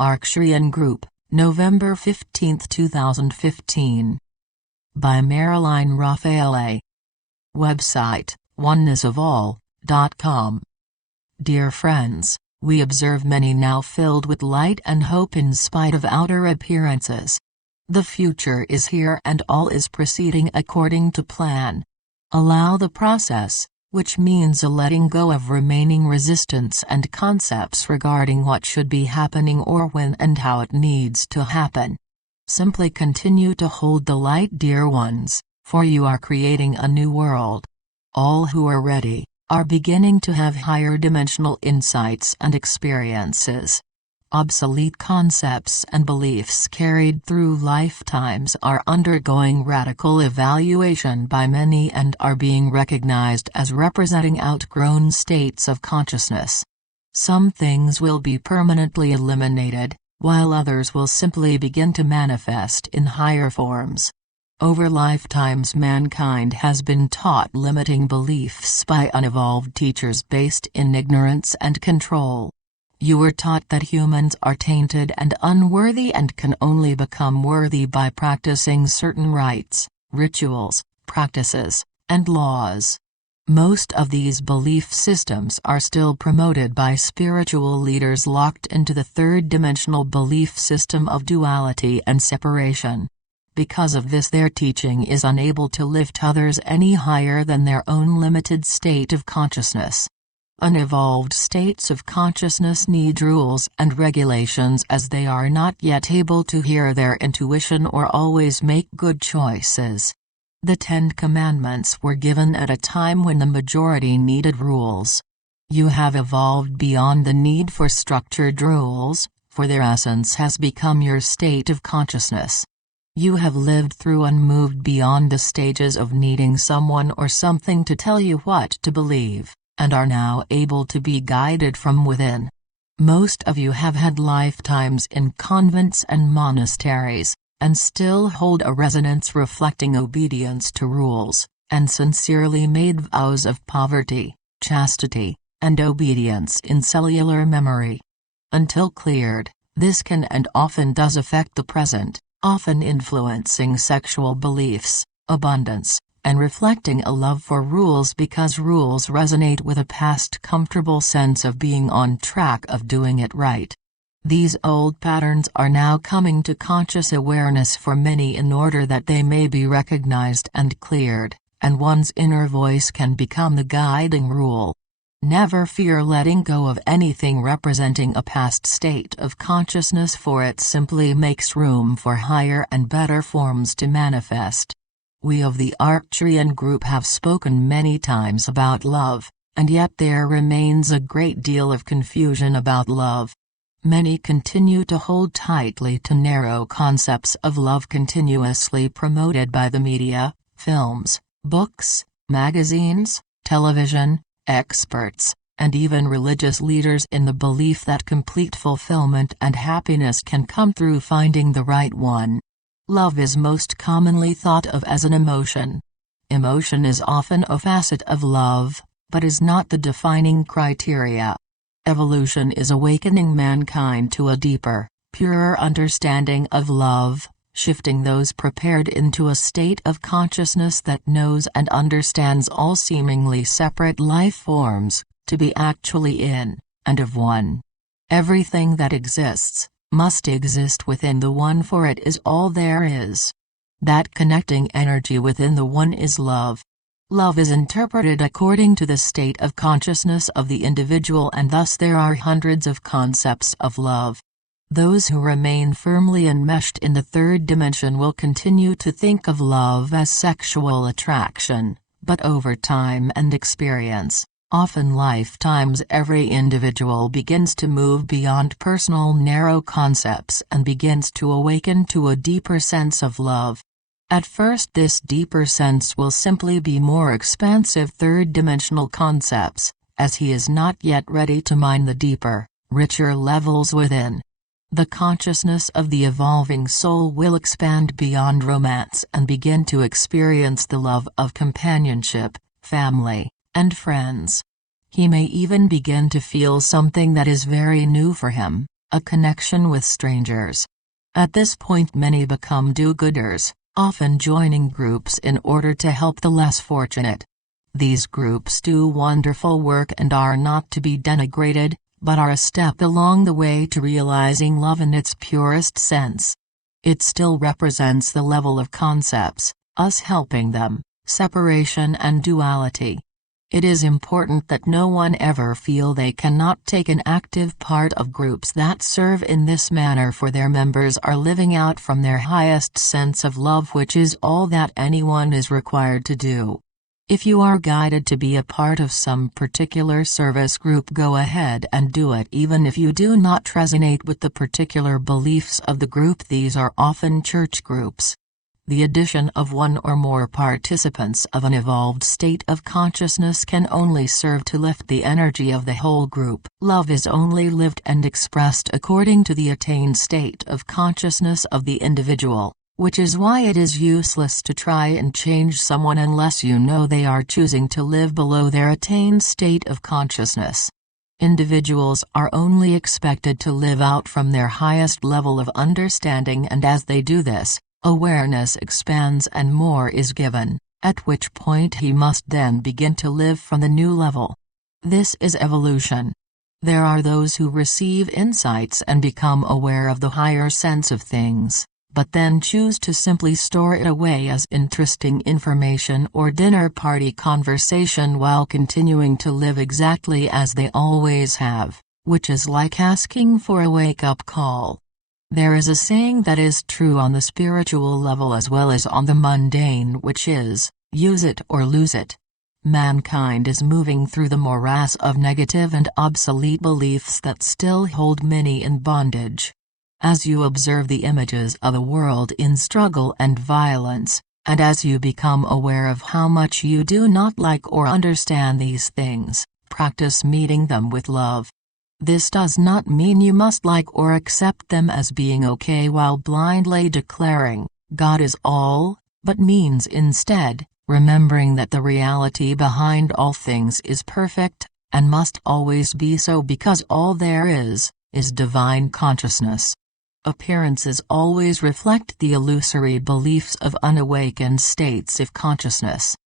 Arcturian Group, November 15, 2015. By Marilyn Raffaele. Website, onenessofall.com. Dear friends, we observe many now filled with light and hope in spite of outer appearances. The future is here and all is proceeding according to plan. Allow the process, which means a letting go of remaining resistance and concepts regarding what should be happening or when and how it needs to happen. Simply continue to hold the light, dear ones, for you are creating a new world. All who are ready are beginning to have higher dimensional insights and experiences. Obsolete concepts and beliefs carried through lifetimes are undergoing radical evaluation by many and are being recognized as representing outgrown states of consciousness. Some things will be permanently eliminated, while others will simply begin to manifest in higher forms. Over lifetimes mankind has been taught limiting beliefs by unevolved teachers based in ignorance and control. You were taught that humans are tainted and unworthy and can only become worthy by practicing certain rites, rituals, practices, and laws. Most of these belief systems are still promoted by spiritual leaders locked into the third-dimensional belief system of duality and separation. Because of this, their teaching is unable to lift others any higher than their own limited state of consciousness. Unevolved states of consciousness need rules and regulations as they are not yet able to hear their intuition or always make good choices. The Ten Commandments were given at a time when the majority needed rules. You have evolved beyond the need for structured rules, for their essence has become your state of consciousness. You have lived through and moved beyond the stages of needing someone or something to tell you what to believe, and are now able to be guided from within. Most of you have had lifetimes in convents and monasteries, and still hold a resonance reflecting obedience to rules, and sincerely made vows of poverty, chastity, and obedience in cellular memory. Until cleared, this can and often does affect the present, often influencing sexual beliefs, abundance, and reflecting a love for rules because rules resonate with a past comfortable sense of being on track of doing it right. These old patterns are now coming to conscious awareness for many in order that they may be recognized and cleared, and one's inner voice can become the guiding rule. Never fear letting go of anything representing a past state of consciousness, for it simply makes room for higher and better forms to manifest. We of the Arcturian Group have spoken many times about love, and yet there remains a great deal of confusion about love. Many continue to hold tightly to narrow concepts of love continuously promoted by the media, films, books, magazines, television, experts, and even religious leaders in the belief that complete fulfillment and happiness can come through finding the right one. Love is most commonly thought of as an emotion. Emotion is often a facet of love, but is not the defining criteria. Evolution is awakening mankind to a deeper, purer understanding of love, shifting those prepared into a state of consciousness that knows and understands all seemingly separate life forms, to be actually in, and of one. Everything that exists must exist within the one, for it is all there is. That connecting energy within the one is love. Love is interpreted according to the state of consciousness of the individual, and thus there are hundreds of concepts of love. Those who remain firmly enmeshed in the third dimension will continue to think of love as sexual attraction, but over time and experience, often lifetimes, every individual begins to move beyond personal narrow concepts and begins to awaken to a deeper sense of love. At first, this deeper sense will simply be more expansive third-dimensional concepts, as he is not yet ready to mine the deeper, richer levels within. The consciousness of the evolving soul will expand beyond romance and begin to experience the love of companionship, family, and friends. He may even begin to feel something that is very new for him, a connection with strangers. At this point many become do-gooders, often joining groups in order to help the less fortunate. These groups do wonderful work and are not to be denigrated, but are a step along the way to realizing love in its purest sense. It still represents the level of concepts, us helping them, separation and duality. It is important that no one ever feel they cannot take an active part of groups that serve in this manner, for their members are living out from their highest sense of love, which is all that anyone is required to do. If you are guided to be a part of some particular service group, go ahead and do it even if you do not resonate with the particular beliefs of the group. These are often church groups. The addition of one or more participants of an evolved state of consciousness can only serve to lift the energy of the whole group. Love is only lived and expressed according to the attained state of consciousness of the individual, which is why it is useless to try and change someone unless you know they are choosing to live below their attained state of consciousness. Individuals are only expected to live out from their highest level of understanding, and as they do this, awareness expands and more is given, at which point he must then begin to live from the new level. This is evolution. There are those who receive insights and become aware of the higher sense of things, but then choose to simply store it away as interesting information or dinner party conversation while continuing to live exactly as they always have, which is like asking for a wake-up call. There is a saying that is true on the spiritual level as well as on the mundane, which is, use it or lose it. Mankind is moving through the morass of negative and obsolete beliefs that still hold many in bondage. As you observe the images of a world in struggle and violence, and as you become aware of how much you do not like or understand these things, practice meeting them with love. This does not mean you must like or accept them as being okay while blindly declaring, God is all, but means instead, remembering that the reality behind all things is perfect, and must always be so because all there is divine consciousness. Appearances always reflect the illusory beliefs of unawakened states of consciousness.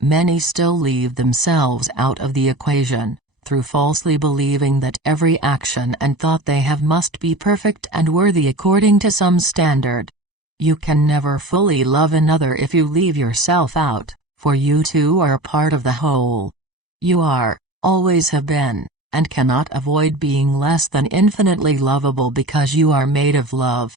Many still leave themselves out of the equation, through falsely believing that every action and thought they have must be perfect and worthy according to some standard. You can never fully love another if you leave yourself out, for you too are a part of the whole. You are, always have been, and cannot avoid being less than infinitely lovable because you are made of love.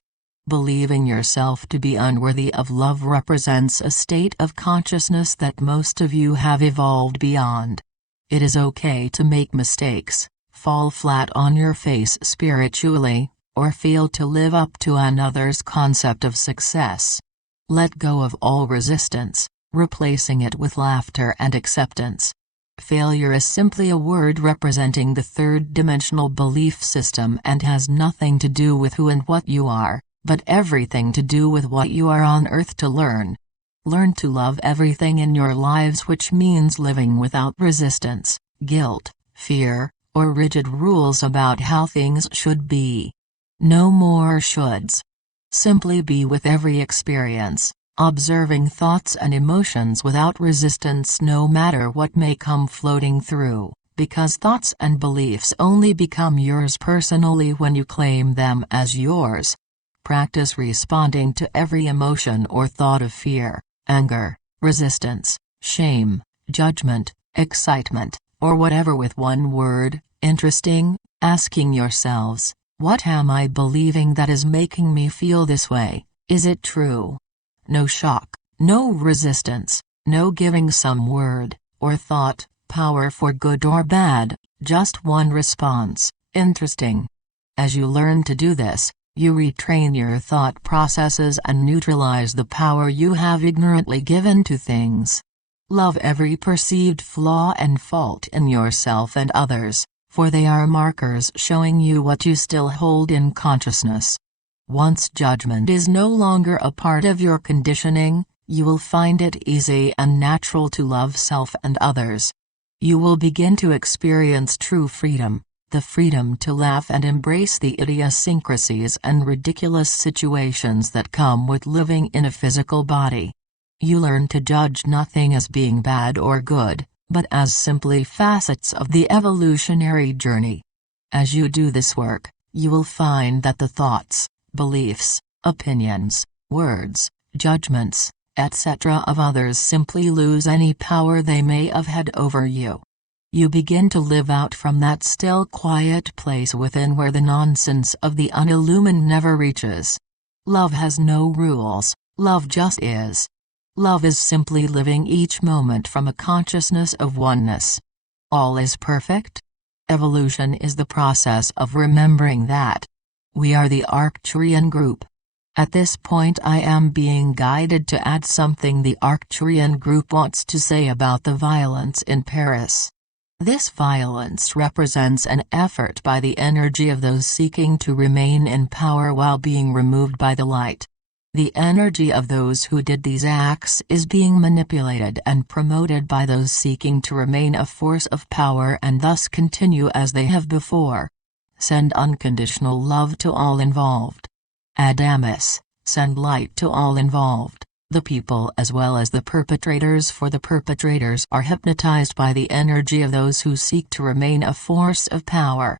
Believing yourself to be unworthy of love represents a state of consciousness that most of you have evolved beyond. It is okay to make mistakes, fall flat on your face spiritually, or fail to live up to another's concept of success. Let go of all resistance, replacing it with laughter and acceptance. Failure is simply a word representing the third-dimensional belief system and has nothing to do with who and what you are, but everything to do with what you are on earth to learn. Learn to love everything in your lives, which means living without resistance, guilt, fear, or rigid rules about how things should be. No more shoulds. Simply be with every experience, observing thoughts and emotions without resistance no matter what may come floating through, because thoughts and beliefs only become yours personally when you claim them as yours. Practice responding to every emotion or thought of fear, anger, resistance, shame, judgment, excitement, or whatever with one word, interesting, asking yourselves, what am I believing that is making me feel this way? Is it true? No shock, no resistance, no giving some word, or thought, power for good or bad, just one response, interesting. As you learn to do this, you retrain your thought processes and neutralize the power you have ignorantly given to things. Love every perceived flaw and fault in yourself and others, for they are markers showing you what you still hold in consciousness. Once judgment is no longer a part of your conditioning, you will find it easy and natural to love self and others. You will begin to experience true freedom. the freedom to laugh and embrace the idiosyncrasies and ridiculous situations that come with living in a physical body. You learn to judge nothing as being bad or good, but as simply facets of the evolutionary journey. As you do this work, you will find that the thoughts, beliefs, opinions, words, judgments, etc. of others simply lose any power they may have had over you. You begin to live out from that still quiet place within where the nonsense of the unillumined never reaches. Love has no rules, love just is. Love is simply living each moment from a consciousness of oneness. All is perfect? Evolution is the process of remembering that. We are the Arcturian group. At this point I am being guided to add something the Arcturian group wants to say about the violence in Paris. This violence represents an effort by the energy of those seeking to remain in power while being removed by the light. The energy of those who did these acts is being manipulated and promoted by those seeking to remain a force of power and thus continue as they have before. Send unconditional love to all involved. Adamus, send light to all involved. The people as well as the perpetrators, for the perpetrators are hypnotized by the energy of those who seek to remain a force of power.